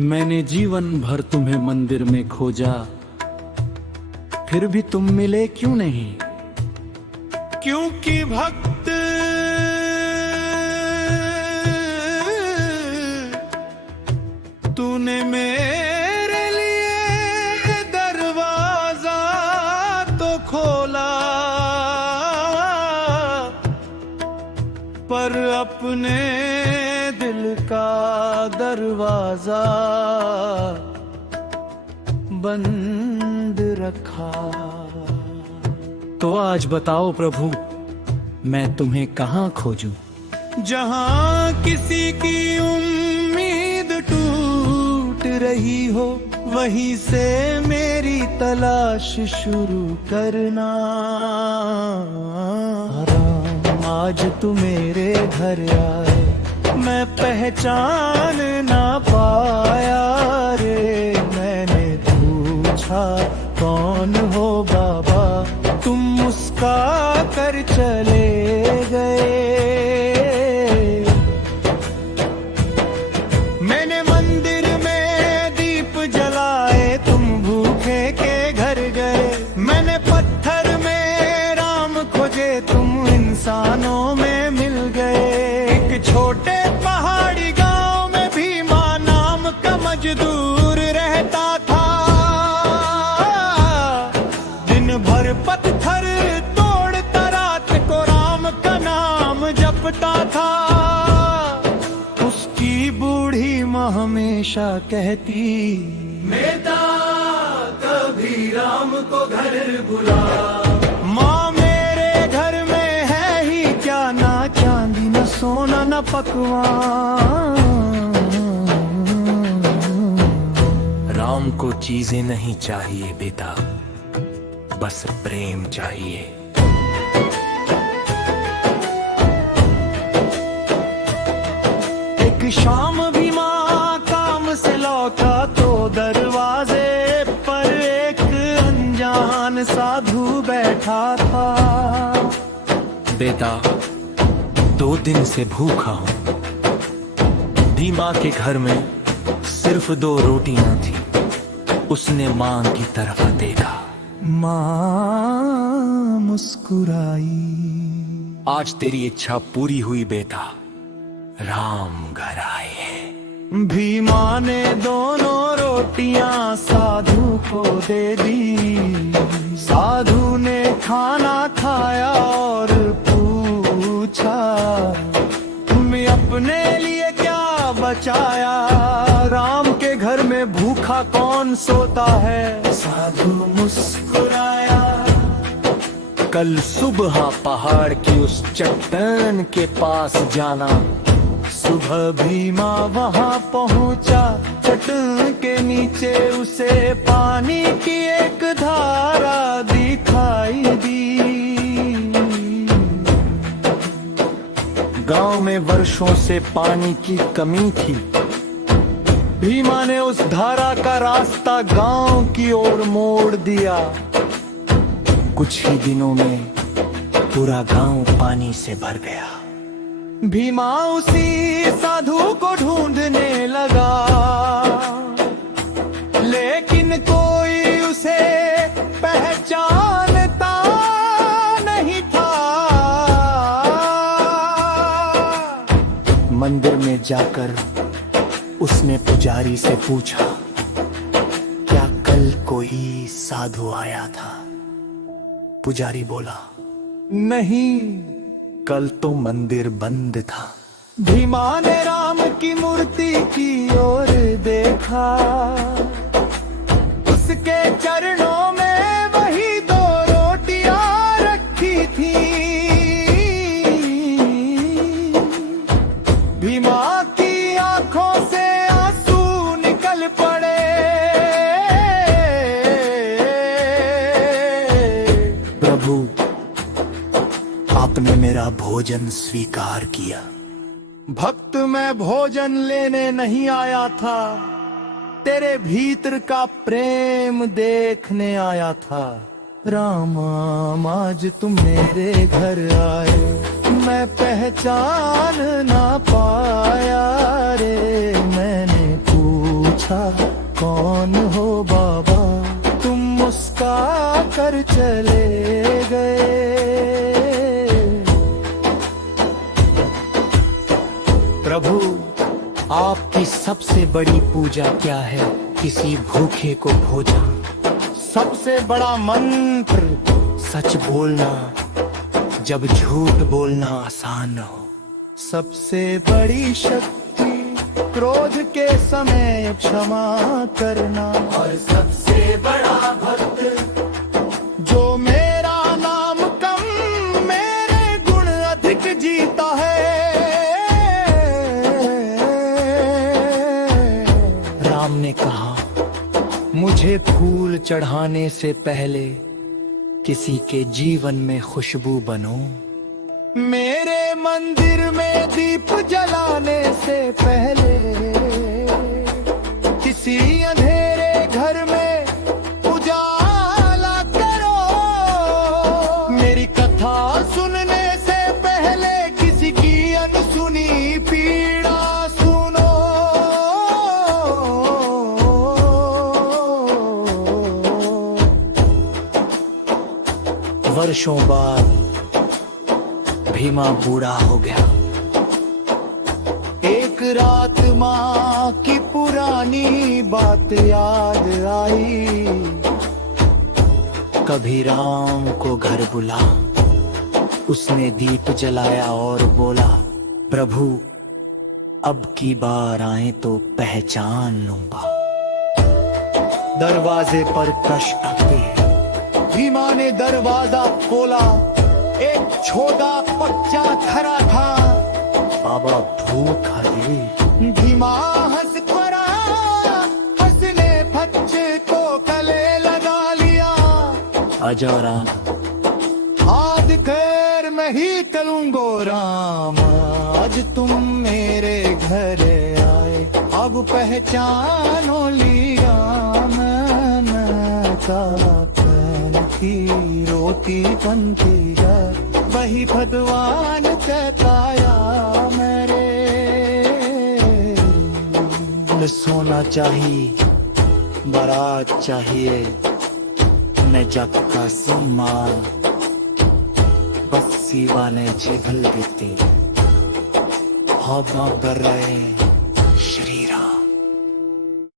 मैंने जीवन भर तुम्हें मंदिर में खोजा, फिर भी तुम मिले क्यों नहीं? क्योंकि भक्त तूने मेरे लिए दरवाजा तो खोला, पर अपने दिल का दरवाजा बंद रखा। तो आज बताओ प्रभु, मैं तुम्हें कहाँ खोजूं? जहाँ किसी की उम्मीद टूट रही हो, वहीं से मेरी तलाश शुरू करना। राम, आज तू मेरे घर आए, मैं पहचान ना पाया रे। मैंने पूछा कौन हो बाबा, तुम मुस्का कर चले गए। मैंने मंदिर में दीप जलाए, तुम भूखे के घर गए। मैंने पत्थर में राम खोजे, तुम इंसानों में मिल गए। एक छोटे पहाड़ी गांव में भीमा नाम का मजदूर रहता था। दिन भर पत्थर तोड़ता, रात को राम का नाम जपता था। उसकी बूढ़ी माँ हमेशा कहती, बेटा कभी राम को घर बुला। माँ मेरे घर में है ही क्या, ना चांदी न सोना न पकवान। राम को चीजें नहीं चाहिए बेटा, बस प्रेम चाहिए। एक शाम भी माँ काम से लौटा तो दरवाजे पर एक अनजान साधु बैठा था। बेटा 2 दिन से भूखा हूँ। भीमा के घर में सिर्फ 2 रोटियां थी। उसने मां की तरफ देखा। माँ मुस्कुराई। आज तेरी इच्छा पूरी हुई बेटा, राम घर आए। भीमा ने दोनों रोटियां साधु को दे दी। साधु ने खाना खाया और पूछा, तुम्हें अपने लिए क्या बचाया? राम के घर में भूखा कौन सोता है? साधु मुस्कुराया। कल सुबह पहाड़ की उस चट्टान के पास जाना। सुबह भीमा वहाँ पहुँचा। चट्टान के नीचे उसे पानी की एक धारा दिखाई दी। गांव में वर्षों से पानी की कमी थी। भीमा ने उस धारा का रास्ता गांव की ओर मोड़ दिया। कुछ ही दिनों में पूरा गांव पानी से भर गया। भीमा उसी साधु को ढूंढने लगा, लेकिन कोई उसे पहचानता नहीं था। मंदिर में जाकर उसने पुजारी से पूछा, क्या कल कोई साधु आया था? पुजारी बोला, नहीं, कल तो मंदिर बंद था। भीमा ने राम की मूर्ति की ओर देखा। उसके चरणों में वही 2 रोटियां रखी थी। भीमा की आंखों से आंसू निकल पड़े। प्रभु, आपने मेरा भोजन स्वीकार किया। भक्त मैं भोजन लेने नहीं आया था, तेरे भीतर का प्रेम देखने आया था। राम आज तुम मेरे घर आए, मैं पहचान ना पाया रे। मैंने पूछा कौन हो बाबा, तुम मुस्का कर चले गए। प्रभु, आपकी सबसे बड़ी पूजा क्या है? किसी भूखे को भोजन। सबसे बड़ा मंत्र सच बोलना जब झूठ बोलना आसान हो। सबसे बड़ी शक्ति क्रोध के समय क्षमा करना। और सबसे बड़ा भक्त जो मेरा नाम कम मेरे गुण अधिक जीता है। राम ने कहा, मुझे फूल चढ़ाने से पहले किसी के जीवन में खुशबू बनो। मेरे मंदिर में दीप जलाने से पहले किसी अंधेरे घर में उजाला करो। मेरी कथा सुनने से पहले किसी की अनसुनी पीड़ा सुनो। वर्षों बाद भीमा बूढ़ा हो गया। एक रात माँ की पुरानी बात याद आई। कभी राम को घर बुला, उसने दीप जलाया और बोला, प्रभु अब की बार आए तो पहचान लूंगा। दरवाजे पर कष्ट आते हैं। भीमा ने दरवाजा खोला, एक छोटा बच्चा खड़ा था। बाबा भूख है। भीमा हंस पड़ा, हंसने बच्चे को गले लगा लिया। आजा राम। आज खैर मैं ही करूंगो राम, आज तुम मेरे घर आए। अब पहचानो लिया मैं की रोटी बनती है, वही भगवान कहताया मेरे। सोना चाहिए, बारात चाहिए, न जग का सम्मान, बस सिवा ने झेल बीते। हम कर रहे